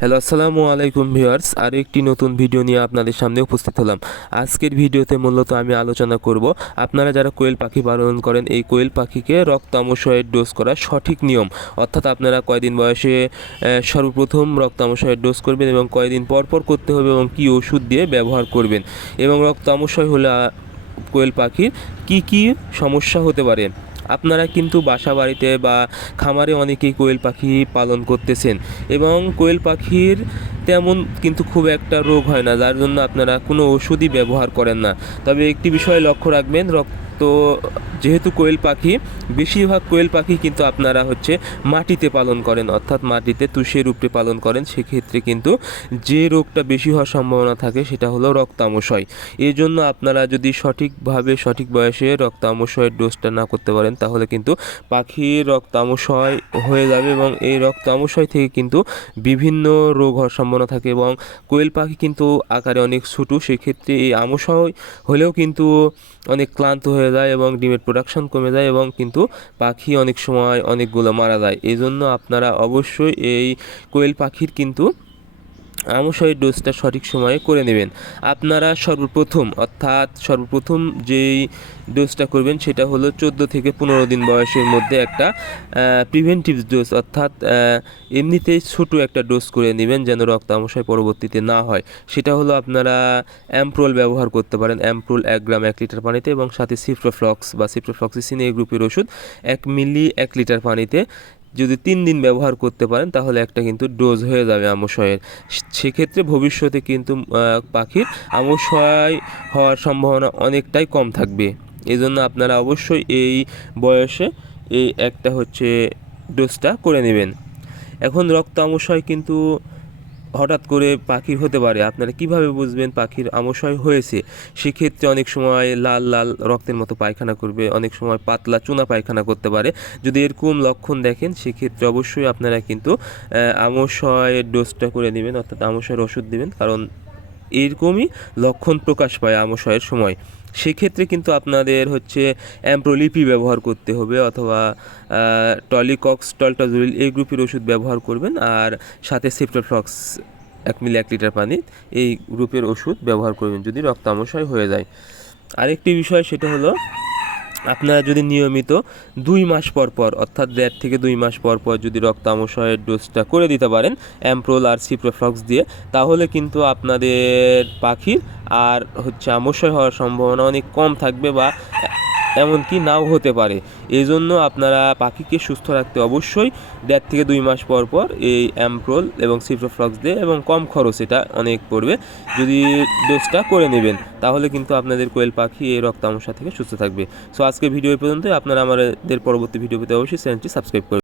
Hello, আসসালামু আলাইকুম viewers. আর একটি নতুন ভিডিও নিয়ে আপনাদের সামনে উপস্থিত হলাম। আজকের ভিডিওতে মূলত আমি আলোচনা করব, আপনারা যারা কোয়েল পাখি পালন করেন, এই কোয়েল পাখিকে রক্ত আমশয়ের ডোজ করা সঠিক নিয়ম। অর্থাৎ আপনারা কয়দিন বয়সে সর্বপ্রথম রক্ত আমশয়ের ডোজ করবেন এবং কয়দিন পর পর করতে হবে এবং কী ওষুধ দিয়ে ব্যবহার করবেন। এবং রক্ত আমশয় হলে কোয়েল পাখির কি কি সমস্যা হতে পারে? আপনারা কিন্তু বাসা বাড়িতে বা খামারে অনেকেই কোয়েল পাখি পালন করতেছেন এবং কোয়েল পাখির তেমন কিন্তু খুব একটা রোগ হয় না, যার জন্য আপনারা কোনো ওষুধই ব্যবহার করেন না। তবে একটি বিষয় লক্ষ্য রাখবেন রক্ত যেহেতু কোয়েল পাখি, বেশিরভাগ কোয়েল পাখি কিন্তু আপনারা হচ্ছে মাটিতে পালন করেন, অর্থাৎ মাটিতে তুষের উপরে পালন করেন, সেক্ষেত্রে কিন্তু যে রোগটা বেশি হওয়ার সম্ভাবনা থাকে সেটা হলো রক্তামশয়। এই জন্য আপনারা যদি সঠিকভাবে, সঠিক বয়সে রক্তামশয়ের ডোজটা না করতে পারেন, তাহলে কিন্তু পাখির রক্তামশয় হয়ে যাবে এবং এই রক্তামশয় থেকে কিন্তু বিভিন্ন রোগ হওয়ার সম্ভাবনা থাকে এবং কোয়েল পাখি কিন্তু আকারে অনেক ছোটো, সেক্ষেত্রে এই আমশয় হলেও কিন্তু অনেক ক্লান্ত হয়ে যায় এবং ডিমের প্রোডাকশন কমে যায় এবং কিন্তু পাখি অনেক সময় অনেকগুলো মারা যায়। এই জন্য আপনারা অবশ্যই এই কোয়েল পাখির কিন্তু আমশয়ের ডোজটা সঠিক সময়ে করে নেবেন। আপনারা সর্বপ্রথম, অর্থাৎ সর্বপ্রথম যেই ডোজটা করবেন, সেটা হলো চোদ্দ থেকে পনেরো দিন বয়সের মধ্যে একটা প্রিভেন্টিভ ডোজ অর্থাৎ এমনিতেই ছোট একটা ডোজ করে নেবেন যেন রক্ত আমশয় পরবর্তীতে না হয়। সেটা হলো আপনারা অ্যাম্প্রোল ব্যবহার করতে পারেন। অ্যাম্প্রোল এক গ্রাম, এক লিটার পানিতে এবং সাথে সিপ্রোফ্লক্স বা সিপ্রোফ্লক্সিসিন এই গ্রুপের ওষুধ এক মিলি এক লিটার পানিতে যদি তিন দিন ব্যবহার করতে পারেন, তাহলে একটা কিন্তু ডোজ হয়ে যাবে আমশয়ের। সেক্ষেত্রে ভবিষ্যতে কিন্তু পাখির আমশয় হওয়ার সম্ভাবনা অনেকটাই কম থাকবে। এই জন্য আপনারা অবশ্যই এই বয়সে এই একটা হচ্ছে ডোজটা করে নেবেন। এখন রক্ত আমশয় কিন্তু হঠাৎ করে পাখির হতে পারে। আপনারা কীভাবে বুঝবেন পাখির আমশয় হয়েছে? সেক্ষেত্রে অনেক সময় লাল লাল রক্তের মতো পায়খানা করবে, অনেক সময় পাতলা চুনা পায়খানা করতে পারে। যদি এরকম লক্ষণ দেখেন, সেক্ষেত্রে অবশ্যই আপনারা কিন্তু আমশয়ের ডোজটা করে নেবেন, অর্থাৎ আমশয়ের ওষুধ দেবেন। কারণ এরকমই লক্ষণ প্রকাশ পায় আমশয়ের সময়। সেক্ষেত্রে কিন্তু আপনাদের হচ্ছে অ্যাম্প্রোলিপি ব্যবহার করতে হবে অথবা টলিকক্স টলটাজুলিল এই গ্রুপের ওষুধ ব্যবহার করবেন আর সাথে সেপ্টোফ্লক্স এক মিলি এক লিটার পানি এই গ্রুপের ওষুধ ব্যবহার করবেন যদি রক্তামশয় হয়ে যায়। আরেকটি বিষয় সেটা হলো আপনারা যদি নিয়মিত দুই মাস পর পর, অর্থাৎ দেড় থেকে দুই মাস পর পর যদি রক্ত আমশয়ের ডোজটা করে দিতে পারেন অ্যাম্প্রোল আর সিপ্রোফ্লক্স দিয়ে, তাহলে কিন্তু আপনাদের পাখির আর হচ্ছে আমশয় হওয়ার সম্ভাবনা অনেক কম থাকবে বা এমনকি নাও হতে পারে। এই জন্য আপনারা পাখিকে সুস্থ রাখতে অবশ্যই দেড় থেকে দুই মাস পর পর এই অ্যাম্প্রোল এবং সিপ্রোফ্লক্স দিয়ে এবং কম খরচ এটা অনেক পড়বে যদি ডোজটা করে নেবেন, তাহলে কিন্তু আপনাদের কোয়েল পাখি এই রক্তামশা থেকে সুস্থ থাকবে। সো আজকে ভিডিও পর্যন্ত আপনারা আমাদের পরবর্তী ভিডিও পেতে অবশ্যই চ্যানেলটি সাবস্ক্রাইব করবেন